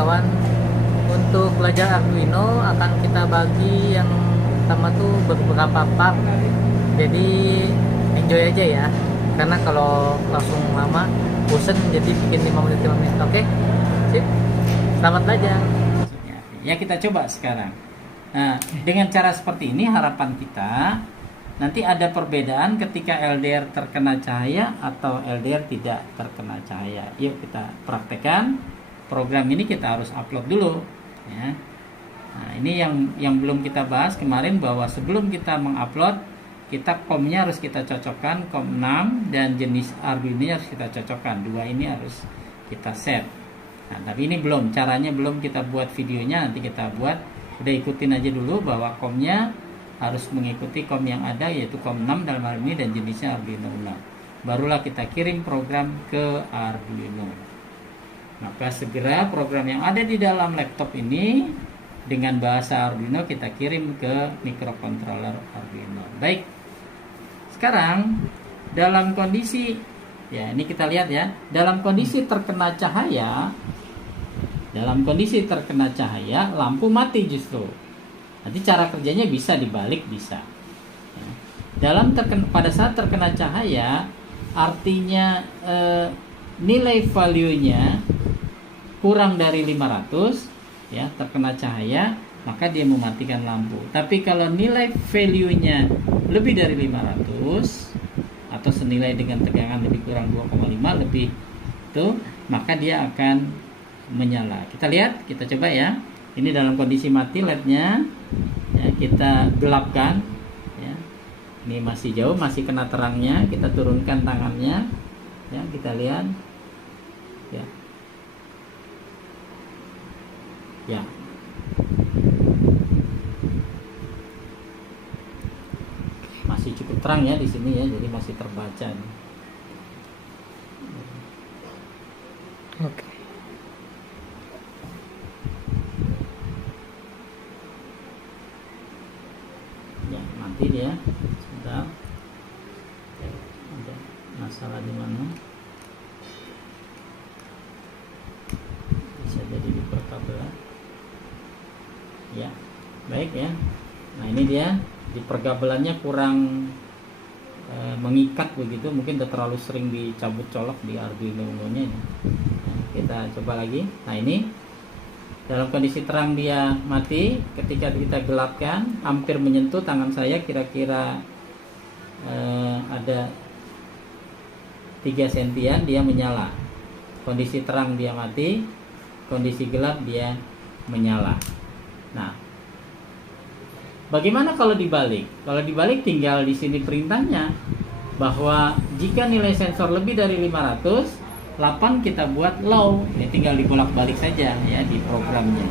kawan-kawan, untuk belajar Arduino akan kita bagi yang pertama tuh beberapa part. Jadi enjoy aja ya, karena kalau langsung lama bosen, jadi bikin 5 menit 5 menit. Oke, sip, selamat belajar. Ya, kita coba sekarang. Nah, dengan cara seperti ini harapan kita nanti ada perbedaan ketika LDR terkena cahaya atau LDR tidak terkena cahaya. Yuk kita praktekkan. Program ini kita harus upload dulu ya. Nah, ini yang belum kita bahas kemarin, bahwa sebelum kita mengupload, kita COM-nya harus kita cocokkan, COM 6, dan jenis Arduino harus kita cocokkan. Dua ini harus kita set. Nah, tapi ini belum, caranya belum kita buat videonya, nanti kita buat. Udah ikutin aja dulu bahwa COM-nya harus mengikuti COM yang ada, yaitu COM 6 dalam hal ini, dan jenisnya Arduino Uno. Barulah kita kirim program ke Arduino. Maka segera program yang ada di dalam laptop ini dengan bahasa Arduino kita kirim ke microcontroller Arduino. Baik, sekarang dalam kondisi, ya ini kita lihat ya, dalam kondisi terkena cahaya, lampu mati justru. Nanti cara kerjanya bisa dibalik, bisa. Pada saat terkena cahaya, artinya nilai value-nya kurang dari 500, ya, terkena cahaya, maka dia mematikan lampu. Tapi kalau nilai value-nya lebih dari 500 atau senilai dengan tegangan lebih kurang 2,5 lebih itu, maka dia akan menyala. Kita lihat, kita coba ya. Ini dalam kondisi mati LED-nya, ya, kita gelapkan ya. Ini masih jauh, masih kena terangnya. Kita turunkan tangannya ya, kita lihat ya. Ya. Masih cukup terang ya di sini ya, jadi masih terbaca nih. Oke. Ya, nanti dia sebentar. Ada masalah di mana? Bisa jadi di perkabelan. Ya, baik ya. Nah, ini dia di pergabelannya kurang mengikat begitu, mungkin udah terlalu sering dicabut colok di Arduino Uno-nya. Nah, kita coba lagi. Nah, ini dalam kondisi terang dia mati. Ketika kita gelapkan, hampir menyentuh tangan saya, kira-kira ada 3 sentian, dia menyala. Kondisi terang dia mati, kondisi gelap dia menyala. Nah, bagaimana kalau dibalik? Kalau dibalik, tinggal di sini perintahnya bahwa jika nilai sensor lebih dari 500, 8 kita buat low. Ya, tinggal dibolak-balik saja ya di programnya.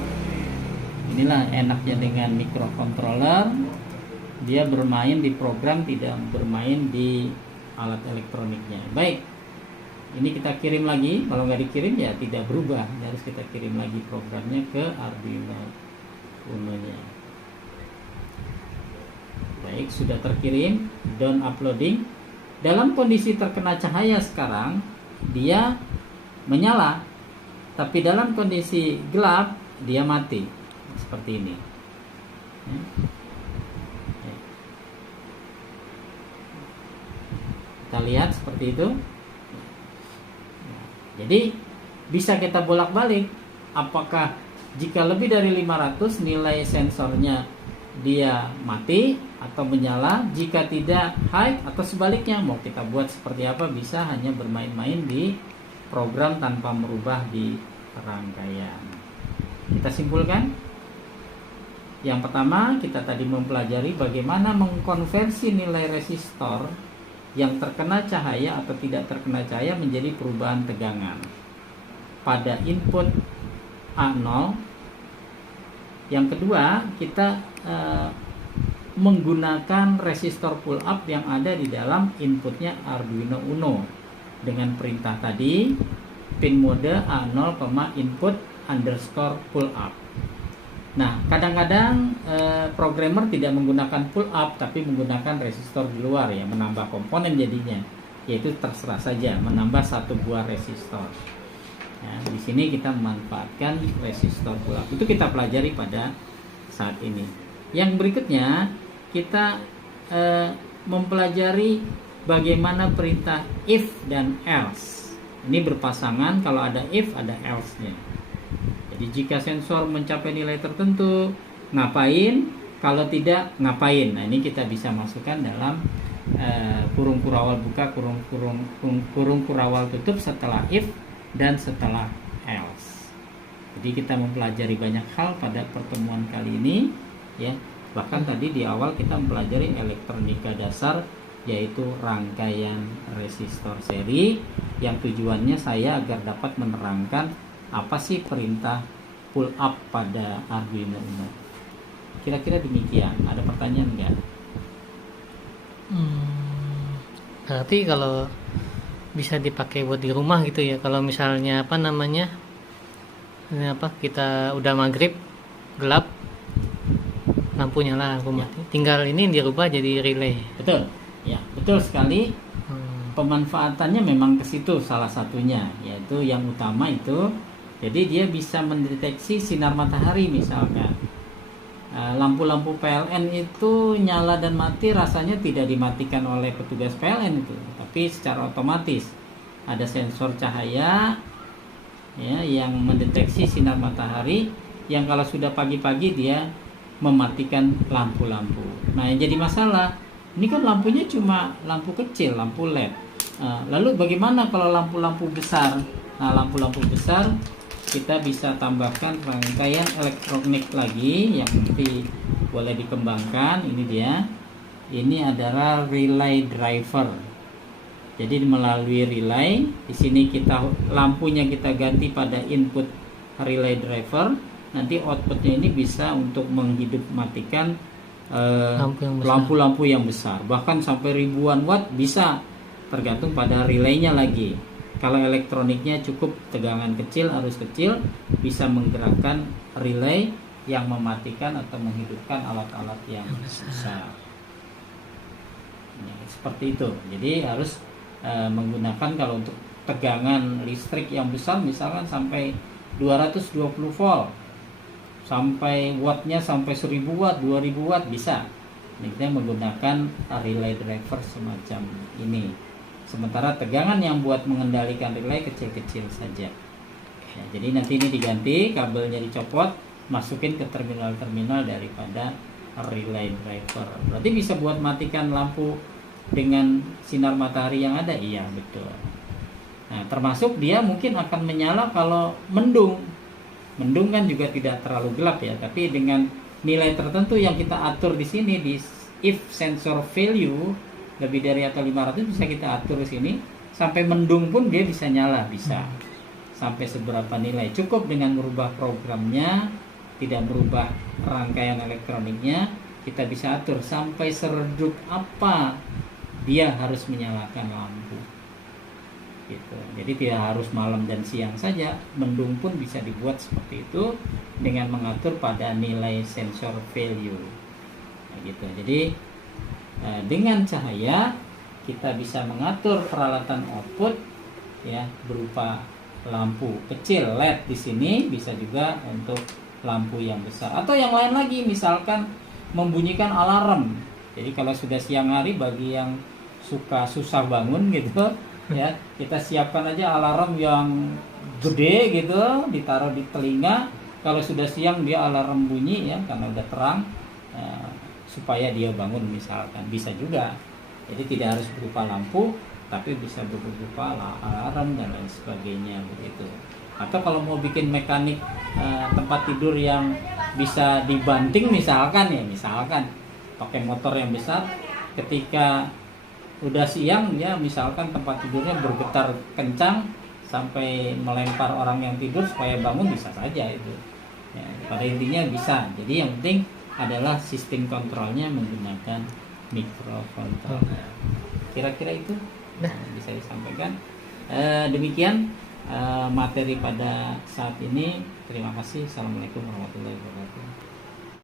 Inilah enaknya dengan microcontroller. Dia bermain di program, tidak bermain di alat elektroniknya. Baik. Ini kita kirim lagi. Kalau nggak dikirim ya tidak berubah. Harus kita kirim lagi programnya ke Arduino Uno-nya. Baik, sudah terkirim, done uploading. Dalam kondisi terkena cahaya sekarang, dia menyala. Tapi dalam kondisi gelap, dia mati. Seperti ini. Kita lihat seperti itu. Jadi, bisa kita bolak-balik. Apakah jika lebih dari 500 nilai sensornya dia mati atau menyala, jika tidak high, atau sebaliknya mau kita buat seperti apa, bisa hanya bermain-main di program tanpa merubah di rangkaian. Kita simpulkan. Yang pertama, kita tadi mempelajari bagaimana mengkonversi nilai resistor yang terkena cahaya atau tidak terkena cahaya menjadi perubahan tegangan pada input A0. Yang kedua, kita menggunakan resistor pull up yang ada di dalam inputnya Arduino Uno dengan perintah tadi, pin mode A0, input underscore pull up. Nah, kadang-kadang programmer tidak menggunakan pull up tapi menggunakan resistor di luar ya, menambah komponen jadinya, yaitu terserah saja menambah 1 buah resistor. Ya, di sini kita memanfaatkan resistor pull up. Itu kita pelajari pada saat ini. Yang berikutnya kita mempelajari bagaimana perintah if dan else. Ini berpasangan, kalau ada if ada else-nya. Jadi jika sensor mencapai nilai tertentu, ngapain? Kalau tidak, ngapain? Nah, ini kita bisa masukkan dalam kurung kurawal buka, kurung kurawal tutup setelah if dan setelah else. Jadi kita mempelajari banyak hal pada pertemuan kali ini, ya. Bahkan tadi di awal kita mempelajari elektronika dasar, yaitu rangkaian resistor seri, yang tujuannya saya agar dapat menerangkan apa sih perintah pull up pada Arduino Uno. Kira-kira demikian. Ada pertanyaan nggak? Berarti kalau bisa dipakai buat di rumah gitu ya, kalau misalnya apa namanya, ini apa, kita udah maghrib gelap, lampu nyala, aku mati, tinggal ini dirubah jadi relay. Betul, ya betul sekali. Pemanfaatannya memang ke situ salah satunya, yaitu yang utama itu, jadi dia bisa mendeteksi sinar matahari misalkan. Lampu-lampu PLN itu nyala dan mati rasanya tidak dimatikan oleh petugas PLN itu, tapi secara otomatis ada sensor cahaya, ya, yang mendeteksi sinar matahari, yang kalau sudah pagi-pagi dia mematikan lampu-lampu. Nah, yang jadi masalah ini kan lampunya cuma lampu kecil, lampu LED. Lalu bagaimana kalau lampu-lampu besar? Nah, lampu-lampu besar kita bisa tambahkan rangkaian elektronik lagi yang nanti boleh dikembangkan. Ini dia. Ini adalah relay driver. Jadi melalui relay, di sini lampunya kita ganti pada input relay driver. Nanti outputnya ini bisa untuk menghidup matikan lampu-lampu yang besar. Bahkan sampai ribuan watt bisa, tergantung pada relaynya lagi. Kalau elektroniknya cukup tegangan kecil, arus kecil, bisa menggerakkan relay yang mematikan atau menghidupkan alat-alat yang besar. Seperti itu. Jadi harus menggunakan, kalau untuk tegangan listrik yang besar misalkan sampai 220 volt, sampai wattnya sampai 1000 watt, 2000 watt bisa. Ini kita menggunakan relay driver semacam ini. Sementara tegangan yang buat mengendalikan relay kecil-kecil saja. Ya, jadi nanti ini diganti, kabelnya dicopot, masukin ke terminal-terminal daripada relay driver. Berarti bisa buat matikan lampu dengan sinar matahari yang ada? Iya, betul. Nah, termasuk dia mungkin akan menyala kalau mendung. Mendung kan juga tidak terlalu gelap ya, tapi dengan nilai tertentu yang kita atur di sini di if sensor value lebih dari atau 500 bisa kita atur di sini, sampai mendung pun dia bisa nyala, bisa. Sampai seberapa nilai, cukup dengan merubah programnya, tidak merubah rangkaian elektroniknya, kita bisa atur sampai seredup apa dia harus menyalakan lampu. Gitu. Jadi tidak harus malam dan siang saja, mendung pun bisa dibuat seperti itu dengan mengatur pada nilai sensor value. Nah, gitu. Jadi dengan cahaya kita bisa mengatur peralatan output, ya, berupa lampu kecil LED di sini, bisa juga untuk lampu yang besar atau yang lain lagi, misalkan membunyikan alarm. Jadi kalau sudah siang hari, bagi yang susah bangun gitu ya, kita siapkan aja alarm yang gede gitu, ditaruh di telinga. Kalau sudah siang dia alarm bunyi ya, karena udah terang, supaya dia bangun misalkan, bisa juga. Jadi tidak harus berupa lampu, tapi bisa berupa alarm dan lain sebagainya begitu. Atau kalau mau bikin mekanik tempat tidur yang bisa dibanting misalkan ya, misalkan pakai motor yang besar, ketika udah siang ya, misalkan tempat tidurnya bergetar kencang sampai melempar orang yang tidur supaya bangun, bisa saja itu. Ya, pada intinya bisa. Jadi yang penting adalah sistem kontrolnya menggunakan microcontroller. Kira-kira itu bisa disampaikan. Demikian materi pada saat ini. Terima kasih. Assalamualaikum warahmatullahi wabarakatuh.